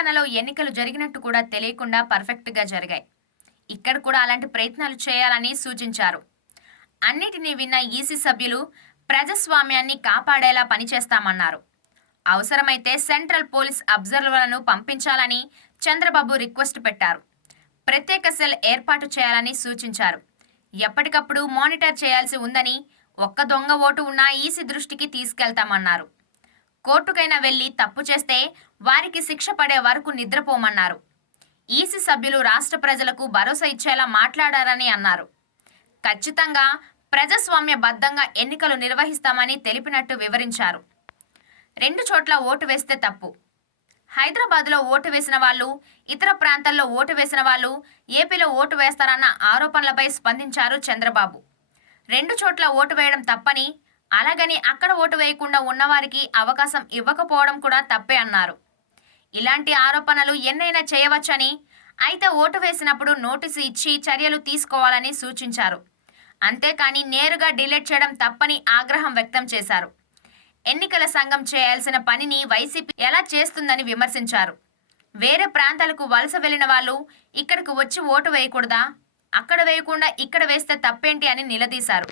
తెలంగాణలో ఎన్నికలు జరిగినట్టు కూడా తెలియకుండా పర్ఫెక్ట్‌గా జరిగాయి. ఇక్కడ కూడా అలాంటి ప్రయత్నాలు చేయాలని సూచించారు. అన్నిటినీ విన్న ఈసీ సభ్యులు ప్రజాస్వామ్యాన్ని కాపాడేలా పనిచేస్తామన్నారు. అవసరమైతే సెంట్రల్ పోలీస్ అబ్జర్వర్లను పంపించాలని చంద్రబాబు రిక్వెస్ట్ పెట్టారు. ప్రత్యేక సెల్ ఏర్పాటు చేయాలని సూచించారు. ఎప్పటికప్పుడు మానిటర్ చేయాల్సి ఉందని, ఒక్క దొంగ ఓటు ఉన్నా ఈసీ దృష్టికి తీసుకెళ్తామన్నారు. కోర్టుకైనా వెళ్లి తప్పు చేస్తే వారికి శిక్ష పడే వరకు నిద్రపోమన్నారు. ఈసీ సభ్యులు రాష్ట్ర ప్రజలకు భరోసా ఇచ్చేలా మాట్లాడారని అన్నారు. ఖచ్చితంగా ప్రజాస్వామ్యబద్ధంగా ఎన్నికలు నిర్వహిస్తామని తెలిపినట్టు వివరించారు. 2 చోట్ల ఓటు వేస్తే తప్పు. హైదరాబాద్లో ఓటు వేసిన వాళ్ళు, ఇతర ప్రాంతాల్లో ఓటు వేసిన వాళ్ళు ఏపీలో ఓటు వేస్తారన్న ఆరోపణలపై స్పందించారు చంద్రబాబు. 2 చోట్ల ఓటు వేయడం తప్పని, అలాగని అక్కడ ఓటు వేయకుండా ఉన్నవారికి అవకాశం ఇవ్వకపోవడం కూడా తప్పే అన్నారు. ఇలాంటి ఆరోపణలు ఎన్నైనా చేయవచ్చని, అయితే ఓటు వేసినప్పుడు నోటీసు ఇచ్చి చర్యలు తీసుకోవాలని సూచించారు. అంతేకాని నేరుగా డిలీట్ చేయడం తప్పని ఆగ్రహం వ్యక్తం చేశారు. ఎన్నికల సంఘం చేయాల్సిన పనిని వైసీపీ ఎలా చేస్తుందని విమర్శించారు. వేరే ప్రాంతాలకు వలస వెళ్లిన వాళ్ళు ఇక్కడికి వచ్చి ఓటు వేయకూడదా? అక్కడ వేయకుండా ఇక్కడ వేస్తే తప్పేంటి అని నిలదీశారు.